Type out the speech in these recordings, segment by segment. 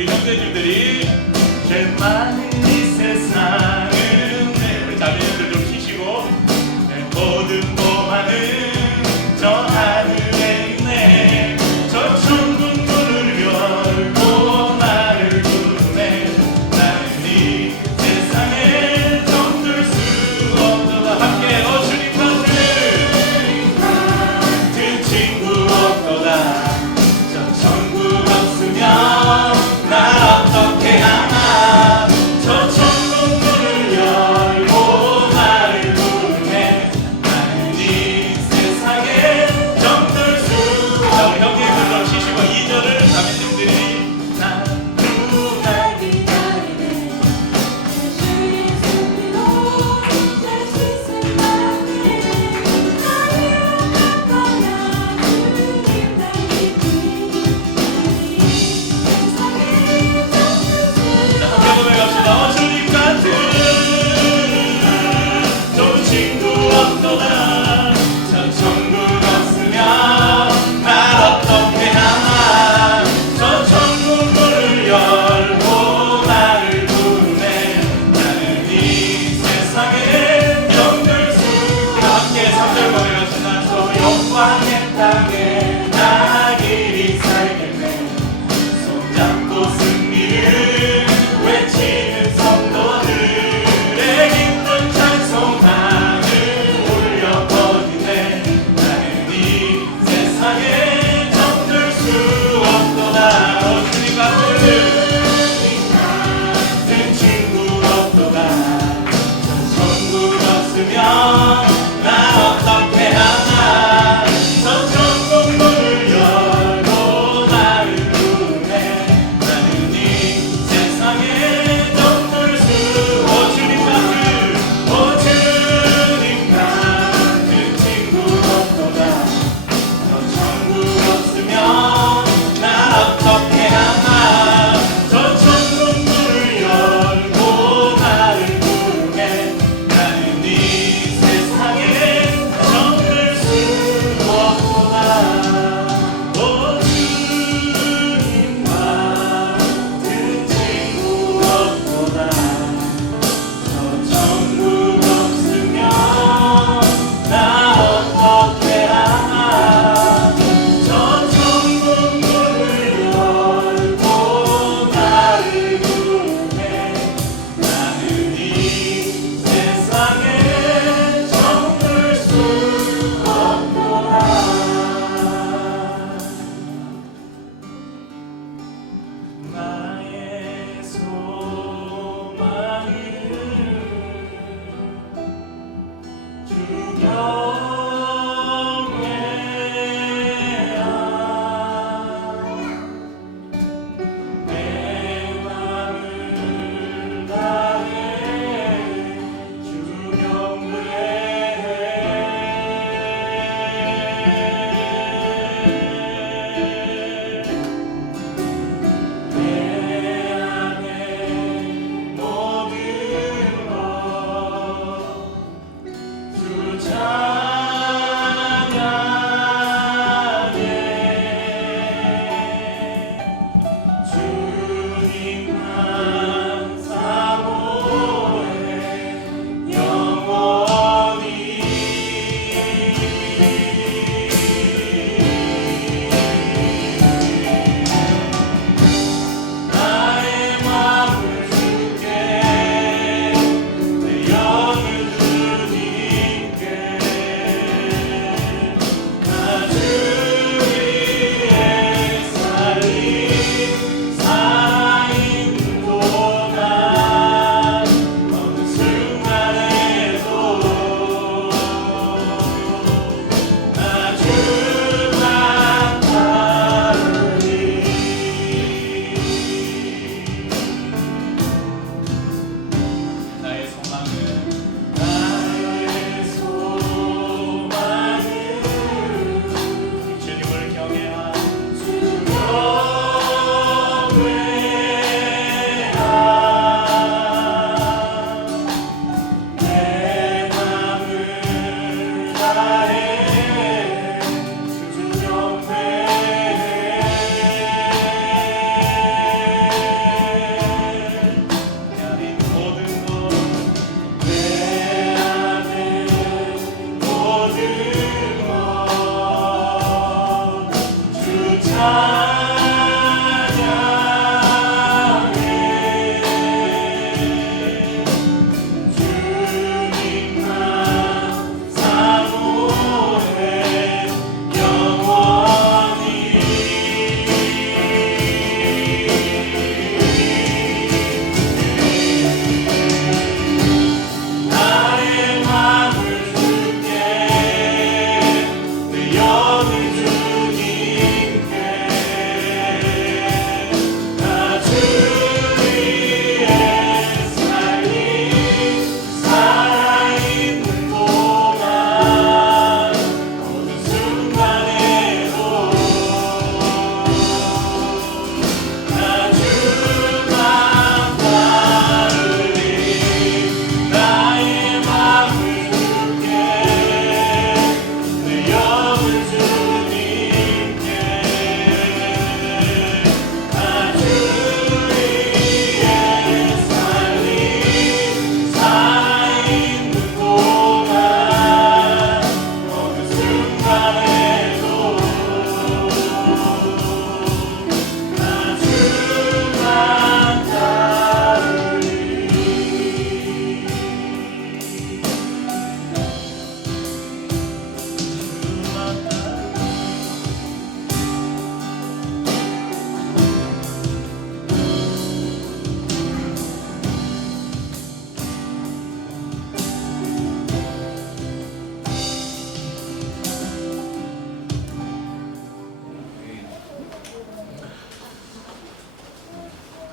우리 형제님들이 죄 많은 이 세상을 우리 자매님들 좀 쉬시고 모든 범하는 저 하늘에 있네 저 천국 문을 열고 나를 부르네 나는 이 세상에 정들 수 없도다 함께 주님 같은 친구 없도다 저 천국 없으면 나 어떻게 하나 저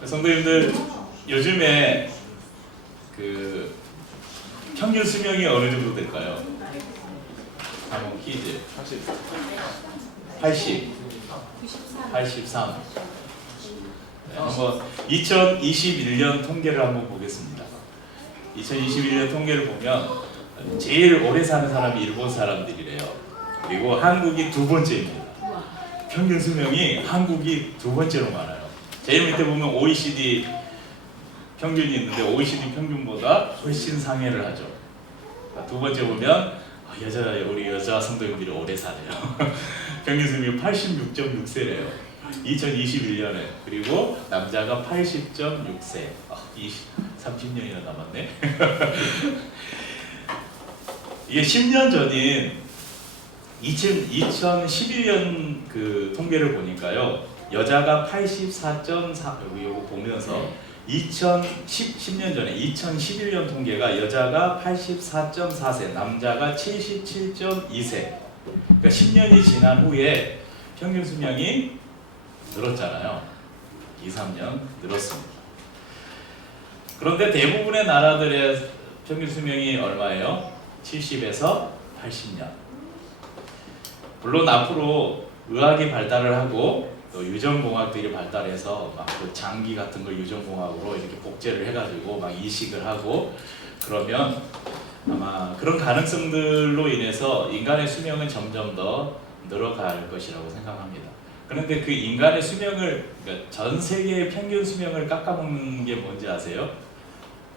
성도님들, 요즘에 그 평균 수명이 어느 정도 될까요? 한번 퀴즈. 80, 83. 네, 한번 2021년 통계를 한번 보겠습니다. 2021년 통계를 보면 제일 오래 사는 사람이 일본 사람들이래요. 그리고 한국이 두 번째입니다. 평균 수명이 한국이 두 번째로 많아요. 제일 밑에 보면 OECD 평균이 있는데 OECD 평균보다 훨씬 상회를 하죠. 두 번째 보면 우리 여자 성도님들이 오래 사네요. 평균 수명이 86.6세래요. 2021년에. 그리고 남자가 80.6세. 30년이나 남았네. 이게 10년 전인 2011년 그 통계를 보니까요, 여자가 84.4, 요거 보면서 10년 전에 2011년 통계가 여자가 84.4세, 남자가 77.2세. 그러니까 10년이 지난 후에 평균 수명이 늘었잖아요. 2, 3년 늘었습니다. 그런데 대부분의 나라들의 평균 수명이 얼마예요? 70에서 80년. 물론 앞으로 의학이 발달을 하고 또 유전공학들이 발달해서 막 그 장기 같은 걸 유전공학으로 이렇게 복제를 해가지고 막 이식을 하고 그러면 아마 그런 가능성들로 인해서 인간의 수명은 점점 더 늘어갈 것이라고 생각합니다. 그런데 그 인간의 수명을, 그러니까 전 세계의 평균 수명을 깎아먹는 게 뭔지 아세요?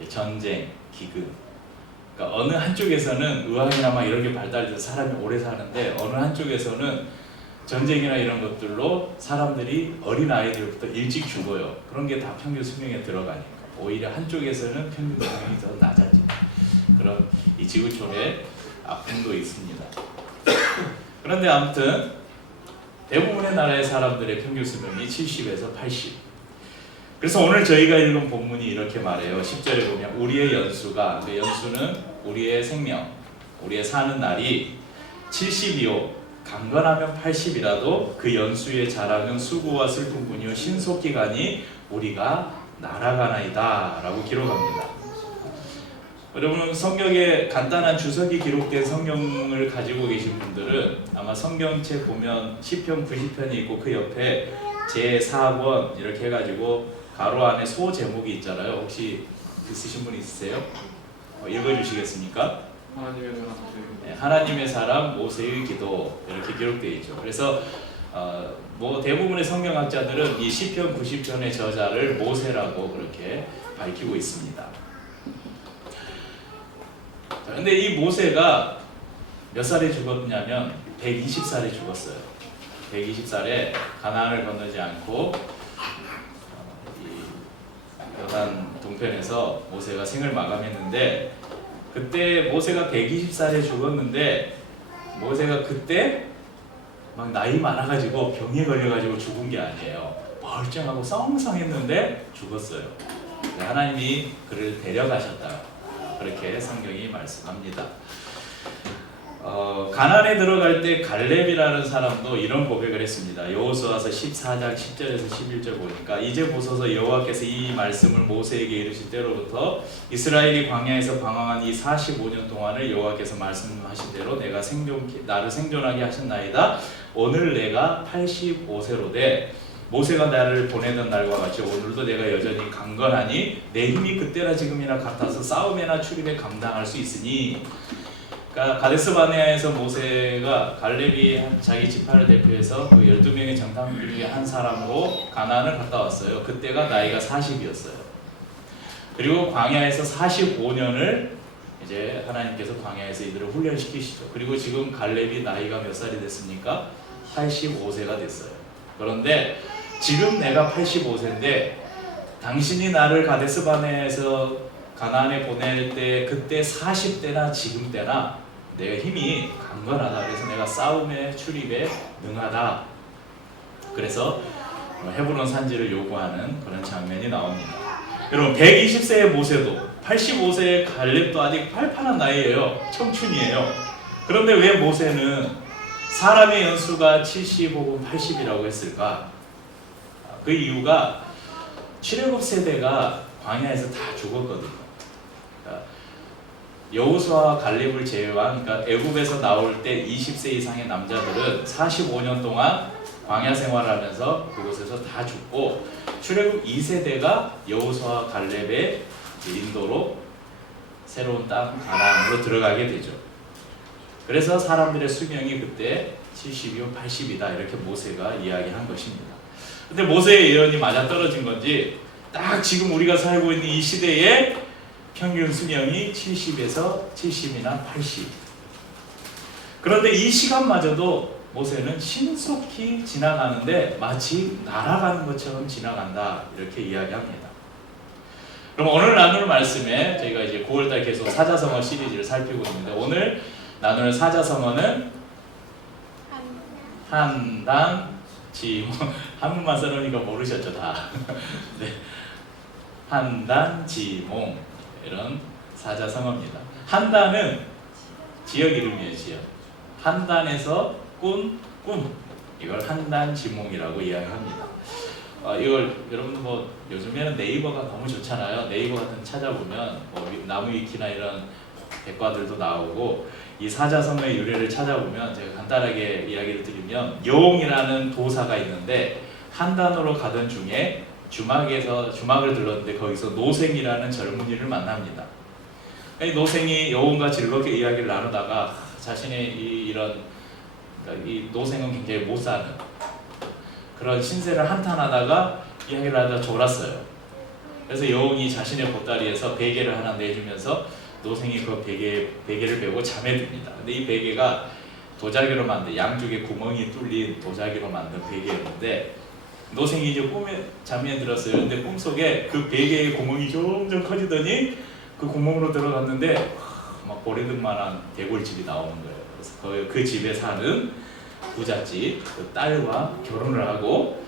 전쟁, 기근. 그러니까 어느 한쪽에서는 의학이나 막 이런 게 발달돼서 사람이 오래 사는데 어느 한쪽에서는 전쟁이나 이런 것들로 사람들이 어린 아이들부터 일찍 죽어요. 그런 게 다 평균 수명에 들어가니까 오히려 한쪽에서는 평균 수명이 더 낮아지는 그런 이 지구촌의 아픔도 있습니다. 그런데 아무튼 대부분의 나라의 사람들의 평균 수명이 70에서 80. 그래서 오늘 저희가 읽은 본문이 이렇게 말해요. 10절에 보면 우리의 연수가, 그 연수는 우리의 생명, 우리의 사는 날이 70이요 강건하면 80이라도 그 연수의 자랑은 수고와 슬픔뿐이요 신속기간이 우리가 날아가나이다 라고 기록합니다. 여러분, 성경에 간단한 주석이 기록된 성경을 가지고 계신 분들은 아마 성경책 보면 시편 90편이 있고 그 옆에 제4권 이렇게 해가지고 가로 안에 소 제목이 있잖아요. 혹시 있으신 분 있으세요? 읽어주시겠습니까? 하나님의 사람 모세의 기도 이렇게 기록되어 있죠. 그래서 뭐 대부분의 성경학자들은 이 시편 90편의 저자를 모세라고 그렇게 밝히고 있습니다. 그런데 이 모세가 몇 살에 죽었냐면 120살에 죽었어요. 120살에 가나안을 건너지 않고 요단 동편에서 모세가 생을 마감했는데, 그때 모세가 120살에 죽었는데 모세가 그때 막 나이 많아가지고 병에 걸려가지고 죽은 게 아니에요. 멀쩡하고 썽썽했는데 죽었어요. 하나님이 그를 데려가셨다, 그렇게 성경이 말씀합니다. 가나안에 들어갈 때 갈렙이라는 사람도 이런 고백을 했습니다. 여호수아서 14장 10절에서 11절 보니까 이제 보소서 여호와께서 이 말씀을 모세에게 이르실 때로부터 이스라엘이 광야에서 방황한 이 45년 동안을 여호와께서 말씀하신 대로 나를 생존하게 하셨나이다. 오늘 내가 85세로되 모세가 나를 보내던 날과 같이 오늘도 내가 여전히 강건하니 내 힘이 그때나 지금이나 같아서 싸움에나 출입에 감당할 수 있으니. 그러니까 가데스 바네아에서 모세가 갈렙이 자기 지파를 대표해서 그 12명의 정탐꾼 중에 한 사람으로 가나안을 갔다 왔어요. 그때가 나이가 40이었어요. 그리고 광야에서 45년을 이제 하나님께서 광야에서 이들을 훈련시키시죠. 그리고 지금 갈렙이 나이가 몇 살이 됐습니까? 85세가 됐어요. 그런데 지금 내가 85세인데 당신이 나를 가데스 바네아에서 가나안에 보낼 때 그때 40대나 지금 때나 내 힘이 강건하다. 그래서 내가 싸움에 출입에 능하다. 그래서 헤브론 산지를 요구하는 그런 장면이 나옵니다. 여러분, 120세의 모세도 85세의 갈렙도 아직 팔팔한 나이예요. 청춘이에요. 그런데 왜 모세는 사람의 연수가 70 혹은 80이라고 했을까? 그 이유가 출애굽 세대가 광야에서 다 죽었거든요. 그러니까 여호수아와 갈렙을 제외한, 그러니까 애굽에서 나올 때 20세 이상의 남자들은 45년 동안 광야 생활하면서 그곳에서 다 죽고, 출애굽 2세대가 여호수아와 갈렙의 인도로 새로운 땅 가나안으로 들어가게 되죠. 그래서 사람들의 수명이 그때 70이요 80이다 이렇게 모세가 이야기한 것입니다. 근데 모세의 예언이 맞아떨어진 건지 딱 지금 우리가 살고 있는 이 시대에 평균 수명이 70에서 70이나 80. 그런데 이 시간마저도 모세는 신속히 지나가는데 마치 날아가는 것처럼 지나간다 이렇게 이야기합니다. 그럼 오늘 나눌 말씀에 저희가 이제 9월달 계속 사자성어 시리즈를 살피고 있는데, 오늘 나눌 사자성어는 한단 지몽. 한문만 써놓으니까 모르셨죠 다. 네. 한단 지몽 이런 사자성어입니다. 한단은 지역 이름이에요. 지역. 한단에서 꿈 이걸 한단지몽이라고 이야기합니다. 이걸 여러분들 뭐 요즘에는 네이버가 너무 좋잖아요. 네이버 같은 찾아보면 뭐 나무위키나 이런 백과들도 나오고, 이 사자성어의 유래를 찾아보면 제가 간단하게 이야기를 드리면, 여옹이라는 도사가 있는데 한단으로 가던 중에 주막을 들렀는데 거기서 노생이라는 젊은이를 만납니다. 이 노생이 여옹과 즐겁게 이야기를 나누다가 자신의 이 노생은 굉장히 못 사는 그런 신세를 한탄하다가 이야기를 하다가 졸았어요. 그래서 여옹이 자신의 보따리에서 베개를 하나 내주면서 노생이 그 베개를 베고 잠에 듭니다. 근데 이 베개가 도자기로 만든, 양쪽에 구멍이 뚫린 도자기로 만든 베개였는데, 노생이 이제 잠에 들었어요. 근데 꿈속에 그 베개의 구멍이 점점 커지더니 그 구멍으로 들어갔는데 막 보리등만한 대골집이 나오는 거예요. 그래서 그 집에 사는 부잣집 그 딸과 결혼을 하고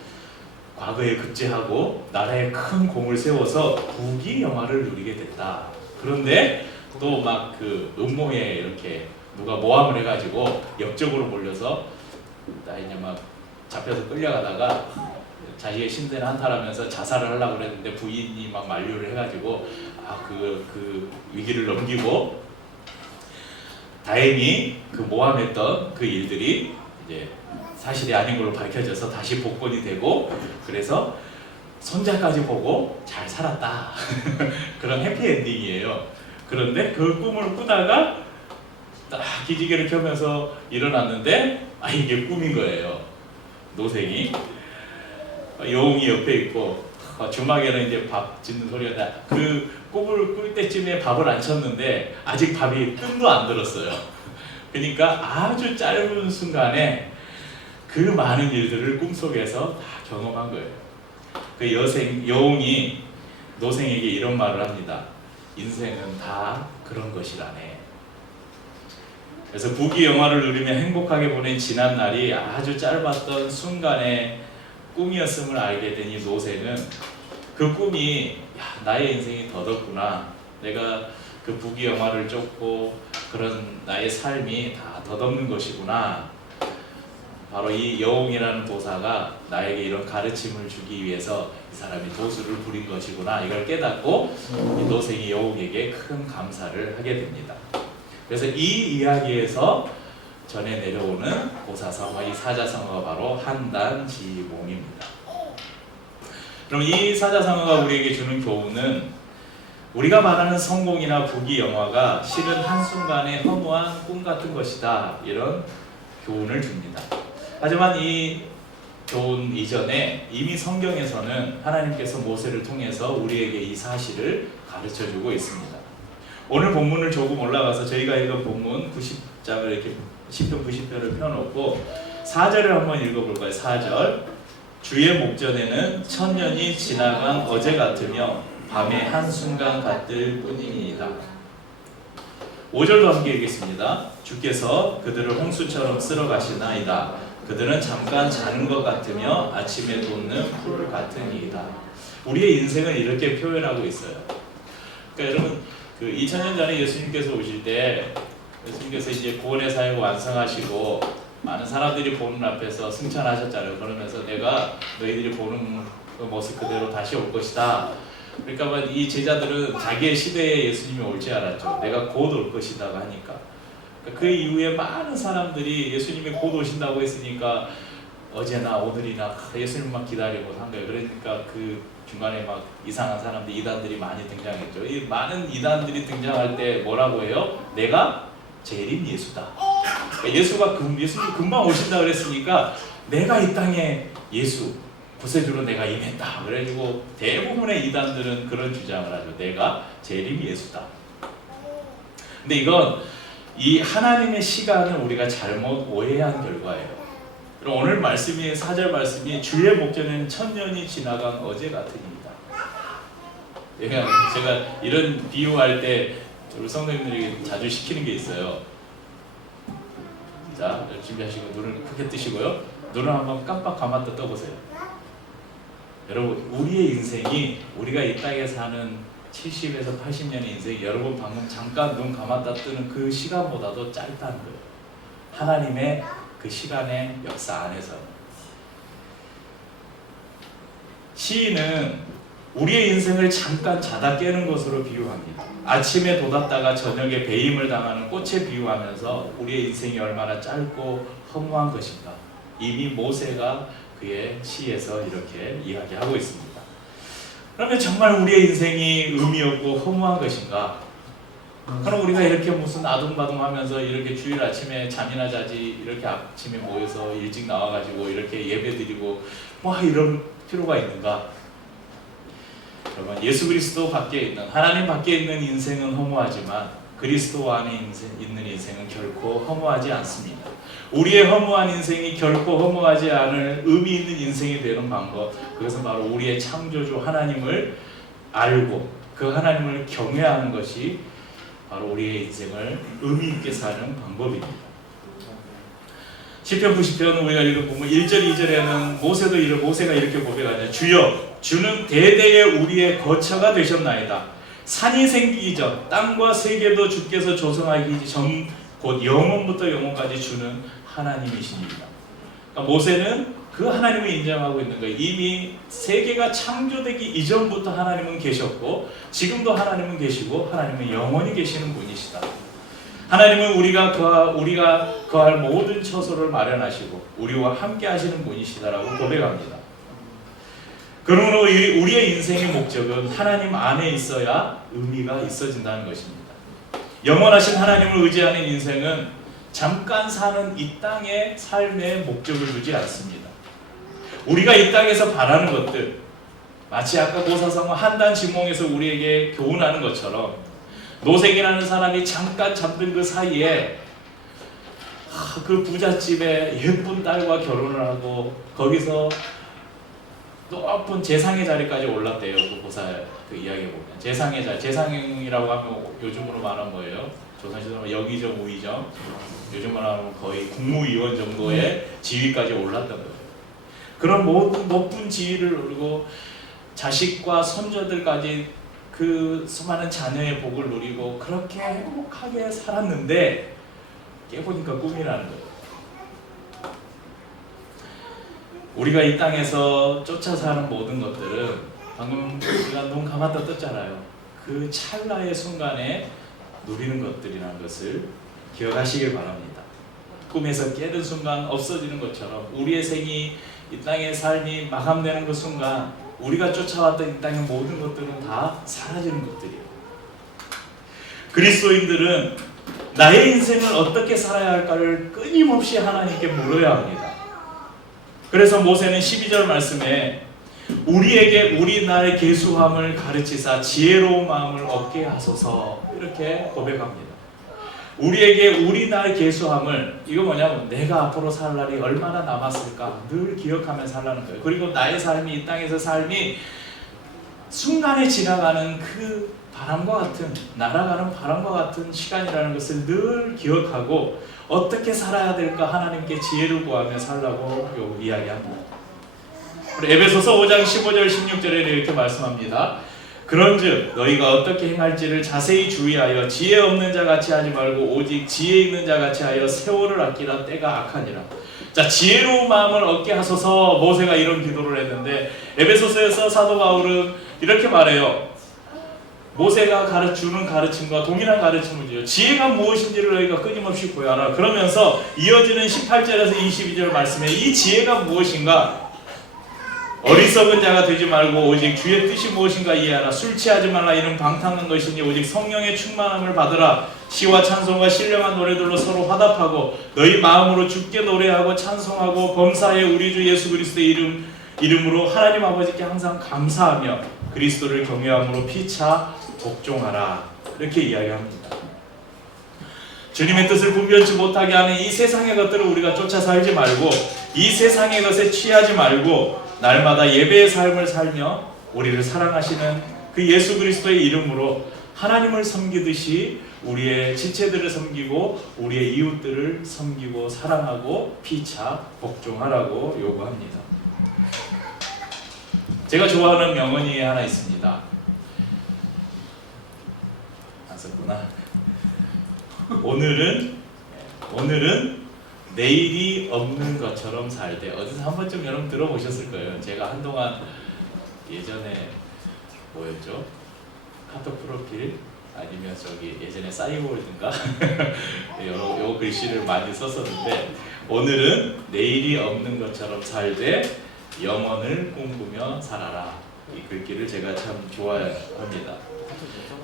과거에 급제하고 나라에 큰 공을 세워서 부귀영화를 누리게 됐다. 그런데 또 막 그 음모에 이렇게 누가 모함을 해가지고 역적으로 몰려서 이제 막 잡혀서 끌려가다가 자기의 신세를 한탄하면서 자살을 하려고 그랬는데 부인이 막 만류를 해가지고 그 위기를 넘기고, 다행히 그 모함했던 그 일들이 이제 사실이 아닌 걸로 밝혀져서 다시 복권이 되고, 그래서 손자까지 보고 잘 살았다. 그런 해피엔딩이에요. 그런데 그 꿈을 꾸다가 딱 기지개를 켜면서 일어났는데 이게 꿈인 거예요. 노생이 여웅이 옆에 있고 주막에는 이제 밥 짓는 소리가 나. 그 꿈을 꿀 때쯤에 밥을 안 쳤는데 아직 밥이 뜸도 안 들었어요. 그러니까 아주 짧은 순간에 그 많은 일들을 꿈속에서 다 경험한 거예요. 그 여웅이 노생에게 이런 말을 합니다. 인생은 다 그런 것이라네. 그래서 부귀영화를 누리며 행복하게 보낸 지난 날이 아주 짧았던 순간의 꿈이었음을 알게 된 이 노생은 그 꿈이 나의 인생이 더덥구나, 내가 그 부귀영화를 쫓고 그런 나의 삶이 다 덧없는 것이구나, 바로 이 여옹이라는 도사가 나에게 이런 가르침을 주기 위해서 이 사람이 도수를 부린 것이구나, 이걸 깨닫고 이 노생이 여옹에게 큰 감사를 하게 됩니다. 그래서 이 이야기에서 전해 내려오는 고사성어, 이 사자성어가 바로 한단지몽입니다. 그럼 이 사자성어가 우리에게 주는 교훈은, 우리가 말하는 성공이나 부귀영화가 실은 한순간의 허무한 꿈 같은 것이다, 이런 교훈을 줍니다. 하지만 이 교훈 이전에 이미 성경에서는 하나님께서 모세를 통해서 우리에게 이 사실을 가르쳐주고 있습니다. 오늘 본문을 조금 올라가서 저희가 읽은 본문 90장을 이렇게 10편 90편을 펴놓고 4절을 한번 읽어볼까요? 4절. 주의 목전에는 천년이 지나간 어제 같으며 밤의 한순간 같을 뿐이니이다. 5절도 함께 읽겠습니다. 주께서 그들을 홍수처럼 쓸어 가시나이다. 그들은 잠깐 자는 것 같으며 아침에 돋는 풀 같으니이다. 우리의 인생은 이렇게 표현하고 있어요. 그러니까 여러분, 그 2000년 전에 예수님께서 오실 때 예수님께서 이제 구원의 사역을 완성하시고 많은 사람들이 보는 앞에서 승천하셨잖아요. 그러면서 내가 너희들이 보는 그 모습 그대로 다시 올 것이다. 그러니까 이 제자들은 자기의 시대에 예수님이 올지 알았죠. 내가 곧 올 것이다 하니까. 그 이후에 많은 사람들이 예수님이 곧 오신다고 했으니까 어제나 오늘이나 예수님만 기다리고 산 거예요. 그러니까 그 중간에 막 이상한 사람들, 이단들이 많이 등장했죠. 이 많은 이단들이 등장할 때 뭐라고 해요? 내가 재림 예수다. 그러니까 예수님 금방 오신다 그랬으니까 내가 이 땅에 예수 구세주로 내가 임했다. 그래가지고 대부분의 이단들은 그런 주장을 하죠. 내가 재림 예수다. 근데 이건 이 하나님의 시간을 우리가 잘못 오해한 결과예요. 그럼 오늘 말씀이 4절 말씀이 주의 목전에는 천년이 지나간 어제 같으니이다. 제가 이런 비유할 때 우리 성도님들이 자주 시키는 게 있어요. 자, 준비하시고 눈을 크게 뜨시고요. 눈을 한번 깜빡 감았다 떠보세요. 여러분, 우리의 인생이 우리가 이 땅에 사는 70에서 80년의 인생, 여러분 방금 잠깐 눈 감았다 뜨는 그 시간보다도 짧다는 거예요. 하나님의 그 시간의 역사 안에서. 시인은 우리의 인생을 잠깐 자다 깨는 것으로 비유합니다. 아침에 돋았다가 저녁에 배임을 당하는 꽃에 비유하면서 우리의 인생이 얼마나 짧고 허무한 것인가 이미 모세가 그의 시에서 이렇게 이야기하고 있습니다. 그러면 정말 우리의 인생이 의미 없고 허무한 것인가? 그럼 우리가 이렇게 무슨 아둥바둥하면서 이렇게 주일 아침에 잠이나 자지 이렇게 아침에 모여서 일찍 나와가지고 이렇게 예배드리고 뭐 이런 필요가 있는가? 여러분, 예수 그리스도 밖에 있는, 하나님 밖에 있는 인생은 허무하지만 그리스도 안에 있는 인생은 결코 허무하지 않습니다. 우리의 허무한 인생이 결코 허무하지 않을 의미 있는 인생이 되는 방법, 그것은 바로 우리의 창조주 하나님을 알고 그 하나님을 경외하는 것이 바로 우리의 인생을 의미 있게 사는 방법입니다. 시편 90편 우리가 읽어보면 1절 2절에는 모세가 이렇게 고백하냐. 주여, 주는 대대에 우리의 거처가 되셨나이다. 산이 생기기 전 땅과 세계도 주께서 조성하기 전 곧 영원부터 영원까지 주는 하나님이십니다. 그러니까 모세는 그 하나님을 인정하고 있는 거예요. 이미 세계가 창조되기 이전부터 하나님은 계셨고 지금도 하나님은 계시고 하나님은 영원히 계시는 분이시다. 하나님은 우리가 거할 모든 처소를 마련하시고 우리와 함께 하시는 분이시다라고 고백합니다. 그러므로 우리의 인생의 목적은 하나님 안에 있어야 의미가 있어진다는 것입니다. 영원하신 하나님을 의지하는 인생은 잠깐 사는 이 땅의 삶의 목적을 두지 않습니다. 우리가 이 땅에서 바라는 것들, 마치 아까 고사성어 한단 진몽에서 우리에게 교훈하는 것처럼 노색이라는 사람이 잠깐 잠든 그 사이에 그 부잣집에 예쁜 딸과 결혼을 하고 거기서 높은 재상의 자리까지 올랐대요. 그 고사의 그 이야기 보면 재상의 자리, 재상이라고 하면 요즘으로 말하면 뭐예요? 조선시대로 영의정, 우의정, 요즘으로 하면 거의 국무위원 정도의 지위까지 올랐던 거예요. 그런 모든 높은 지위를 누리고 자식과 손자들까지 그 수많은 자녀의 복을 누리고 그렇게 행복하게 살았는데 깨보니까 꿈이라는 거예요. 우리가 이 땅에서 쫓아 사는 모든 것들은 방금 우리가 눈 감았다 떴잖아요. 그 찰나의 순간에 누리는 것들이라는 것을 기억하시길 바랍니다. 꿈에서 깨는 순간 없어지는 것처럼 우리의 생이 이 땅의 삶이 마감되는 그 순간 우리가 쫓아왔던 이 땅의 모든 것들은 다 사라지는 것들이에요. 그리스도인들은 나의 인생을 어떻게 살아야 할까를 끊임없이 하나님께 물어야 합니다. 그래서 모세는 12절 말씀에 우리에게 우리 나의 계수함을 가르치사 지혜로운 마음을 얻게 하소서 이렇게 고백합니다. 우리에게 우리 나의 계수함을, 이거 뭐냐면 내가 앞으로 살 날이 얼마나 남았을까 늘 기억하며 살라는 거예요. 그리고 나의 삶이 이 땅에서 삶이 순간에 지나가는 그 바람과 같은, 날아가는 바람과 같은 시간이라는 것을 늘 기억하고 어떻게 살아야 될까 하나님께 지혜를 구하며 살라고 이야기합니다. 에베소서 5장 15절 16절에 이렇게 말씀합니다. 그런즉 너희가 어떻게 행할지를 자세히 주의하여 지혜 없는 자 같이 하지 말고 오직 지혜 있는 자 같이 하여 세월을 아끼라 때가 악하니라. 자, 지혜로운 마음을 얻게 하소서. 모세가 이런 기도를 했는데 에베소서에서 사도 바울은 이렇게 말해요. 모세가 가르치는 가르침과 동일한 가르침을 줘요. 지혜가 무엇인지를 너희가 끊임없이 구하라. 그러면서 이어지는 18절에서 22절 말씀에 이 지혜가 무엇인가? 어리석은 자가 되지 말고 오직 주의 뜻이 무엇인가 이해하라. 술 취하지 말라. 이는 방탕한 것이니 오직 성령의 충만함을 받으라. 시와 찬송과 신령한 노래들로 서로 화답하고 너희 마음으로 주께 노래하고 찬송하고 범사에 우리 주 예수 그리스도의 이름으로 하나님 아버지께 항상 감사하며 그리스도를 경외함으로 피차 복종하라. 이렇게 이야기합니다. 주님의 뜻을 분별치 못하게 하는 이 세상의 것들을 우리가 쫓아 살지 말고 이 세상의 것에 취하지 말고 날마다 예배의 삶을 살며 우리를 사랑하시는 그 예수 그리스도의 이름으로 하나님을 섬기듯이 우리의 지체들을 섬기고 우리의 이웃들을 섬기고 사랑하고 피차 복종하라고 요구합니다. 제가 좋아하는 명언이 하나 있습니다. 안 썼구나. 오늘은 내일이 없는 것처럼 살되. 어디서 한 번쯤 여러분 들어보셨을 거예요. 제가 한동안 예전에 뭐였죠? 카톡 프로필 아니면 저기 예전에 싸이월드인가 요 글씨를 많이 썼었는데 오늘은 내일이 없는 것처럼 살되 영원을 꿈꾸며 살아라. 이 글귀를 제가 참 좋아합니다.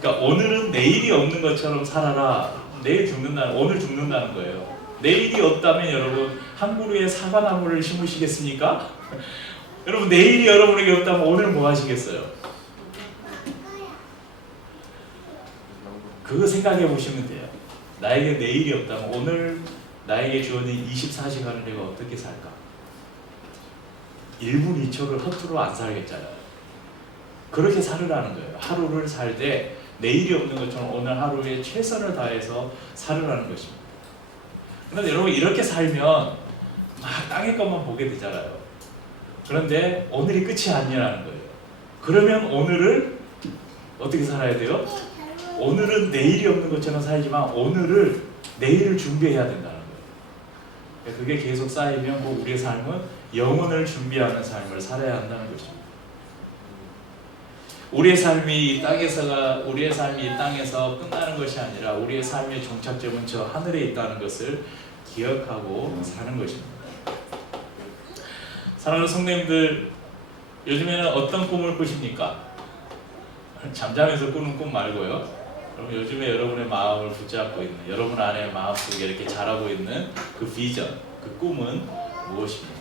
그러니까 오늘은 내일이 없는 것처럼 살아라. 내일 죽는다는, 오늘 죽는다는 거예요. 내일이 없다면 여러분 한 그루의 사과나무를 심으시겠습니까? 여러분 내일이 여러분에게 없다면 오늘 뭐 하시겠어요? 그거 생각해 보시면 돼요. 나에게 내일이 없다면 오늘 나에게 주어진 24시간을 내가 어떻게 살까? 1분 2초를 허투루 안 살겠잖아요. 그렇게 살으라는 거예요. 하루를 살 때 내일이 없는 것처럼 오늘 하루에 최선을 다해서 살으라는 것입니다. 그런데 여러분 이렇게 살면 막 땅의 것만 보게 되잖아요. 그런데 오늘이 끝이 아니라는 거예요. 그러면 오늘을 어떻게 살아야 돼요? 오늘은 내일이 없는 것처럼 살지만 오늘을 내일을 준비해야 된다는 거예요. 그게 계속 쌓이면 꼭 우리의 삶은 영혼을 준비하는 삶을 살아야 한다는 것입니다. 우리의 삶이 이 땅에서 끝나는 것이 아니라 우리의 삶의 종착점은 저 하늘에 있다는 것을 기억하고 사는 것입니다. 사랑하는 성도님들, 요즘에는 어떤 꿈을 꾸십니까? 잠자면서 꾸는 꿈 말고요. 그럼 요즘에 여러분의 마음을 붙잡고 있는, 여러분 안에 마음속에 이렇게 자라고 있는 그 비전, 그 꿈은 무엇입니까?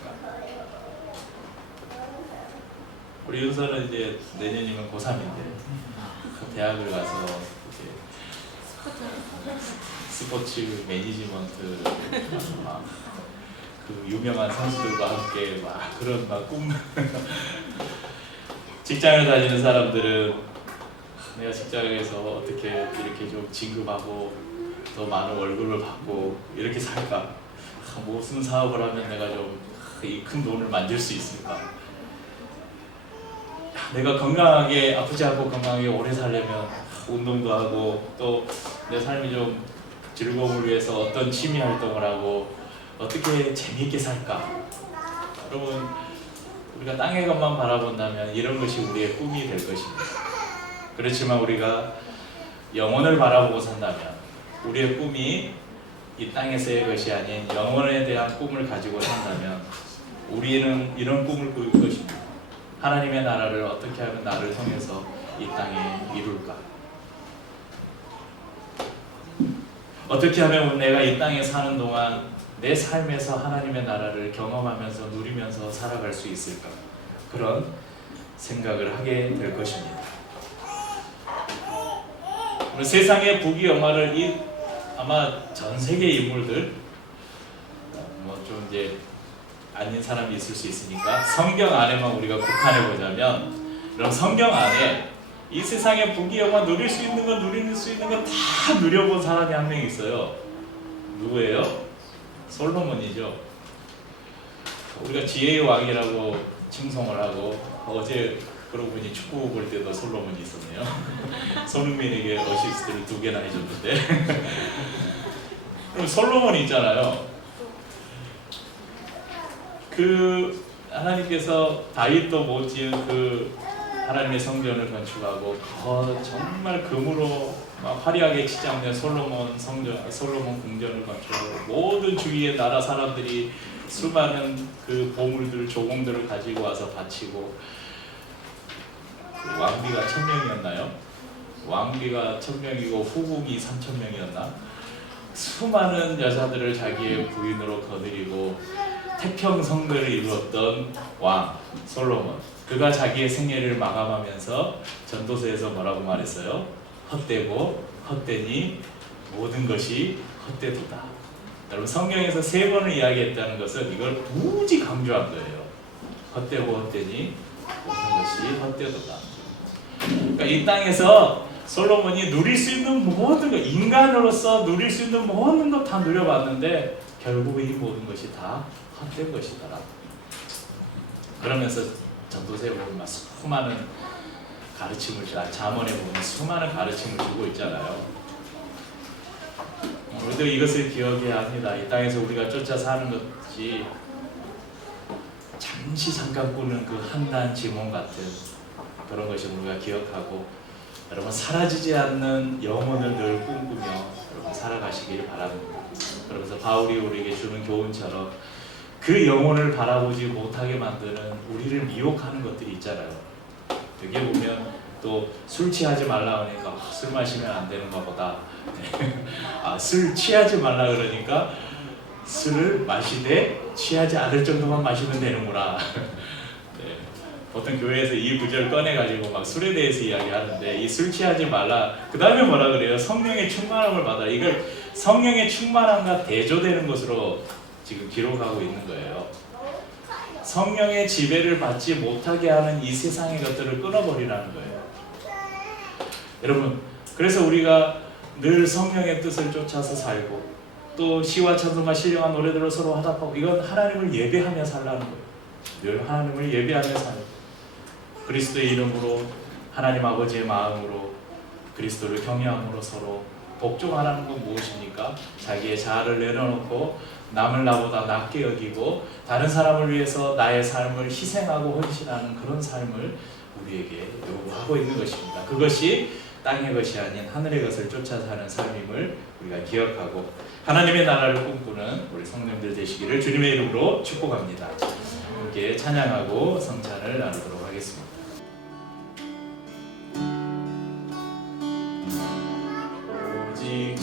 우리 윤서는 이제 내년이면 고3인데 대학을 가서 이제 스포츠 매니지먼트 그 유명한 선수들과 함께 막 그런 꿈. 직장을 다니는 사람들은 내가 직장에서 어떻게 이렇게 좀 진급하고 더 많은 월급을 받고 이렇게 살까? 무슨 사업을 하면 내가 좀 이 큰 돈을 만들 수 있을까? 내가 건강하게 아프지 않고 건강하게 오래 살려면 운동도 하고 또 내 삶이 좀 즐거움을 위해서 어떤 취미 활동을 하고 어떻게 재미있게 살까? 여러분 우리가 땅의 것만 바라본다면 이런 것이 우리의 꿈이 될 것입니다. 그렇지만 우리가 영혼을 바라보고 산다면 우리의 꿈이 이 땅에서의 것이 아닌 영혼에 대한 꿈을 가지고 산다면 우리는 이런 꿈을 꿀 것입니다. 하나님의 나라를 어떻게 하면 나를 통해서 이 땅에 이룰까? 어떻게 하면 내가 이 땅에 사는 동안 내 삶에서 하나님의 나라를 경험하면서 누리면서 살아갈 수 있을까? 그런 생각을 하게 될 것입니다. 세상의 부귀영화를 아마 전 세계 인물들 뭐 좀 이제 아닌 사람이 있을 수 있으니까 성경 안에만 우리가 국한해 보자면, 그럼 성경 안에 이 세상의 부귀영화 누릴 수 있는 거 다 누려본 사람이 한 명 있어요. 누구예요? 솔로몬이죠. 우리가 지혜의 왕이라고 칭송을 하고 어제 그러고 보니 축구 볼 때도 솔로몬이 있었네요. 손흥민에게 어시스트를 2개나 해줬는데 그럼 솔로몬이 있잖아요. 그 하나님께서 다윗도 못 지은 그 하나님의 성전을 건축하고 정말 금으로 막 화려하게 치장된 솔로몬 궁전을 건축하고 모든 주위의 나라 사람들이 수많은 그 보물들 조공들을 가지고 와서 바치고 그 왕비가 1000명이었나요? 왕비가 1000명이고 후궁이 3000명이었나? 수많은 여자들을 자기의 부인으로 거느리고 태평성대를 이루었던 왕 솔로몬, 그가 자기의 생애를 마감하면서 전도서에서 뭐라고 말했어요? 헛되고 헛되니 모든 것이 헛되도다. 여러분, 성경에서 3번을 이야기했다는 것은 이걸 무지 강조한 거예요. 헛되고 헛되니 모든 것이 헛되도다. 그러니까 이 땅에서 솔로몬이 누릴 수 있는 모든 것, 인간으로서 누릴 수 있는 모든 것 다 누려봤는데 결국 이 모든 것이 다 헛된 것이더라. 그러면서 전도서에 보면 수많은 가르침을, 잠언에 보면 수많은 가르침을 주고 있잖아요. 우리도 이것을 기억해야 합니다. 이 땅에서 우리가 쫓아 사는 것이 잠깐 꾸는 그 한단 지몽 같은 그런 것이 우리가 기억하고, 여러분 사라지지 않는 영혼을 늘 꿈꾸며 여러분 살아가시기를 바랍니다. 그러면서 바울이 우리에게 주는 교훈처럼 그 영혼을 바라보지 못하게 만드는 우리를 미혹하는 것들이 있잖아요. 여기에 보면 또 술 취하지 말라 그러니까 술 마시면 안 되는가 보다. 술 취하지 말라 그러니까 술을 마시되 취하지 않을 정도만 마시면 되는구나. 네. 보통 교회에서 이 구절 꺼내가지고 막 술에 대해서 이야기하는데, 이 술 취하지 말라, 그 다음에 뭐라 그래요? 성령의 충만함을 받아라. 이걸 성령의 충만함과 대조되는 것으로 지금 기록하고 있는 거예요. 성령의 지배를 받지 못하게 하는 이 세상의 것들을 끊어버리라는 거예요. 여러분, 그래서 우리가 늘 성령의 뜻을 쫓아서 살고, 또 시와 찬송과 신령한 노래들을 서로 화답하고, 이건 하나님을 예배하며 살라는 거예요. 늘 하나님을 예배하며 살고, 그리스도의 이름으로, 하나님 아버지의 마음으로 그리스도를 경외함으로 서로 복종하라는 건 무엇입니까? 자기의 자아를 내려놓고 남을 나보다 낮게 여기고 다른 사람을 위해서 나의 삶을 희생하고 헌신하는 그런 삶을 우리에게 요구하고 있는 것입니다. 그것이 땅의 것이 아닌 하늘의 것을 쫓아 사는 삶임을 우리가 기억하고 하나님의 나라를 꿈꾸는 우리 성도님들 되시기를 주님의 이름으로 축복합니다. 함께 찬양하고 성찬을 나누도록 하겠습니다. 오직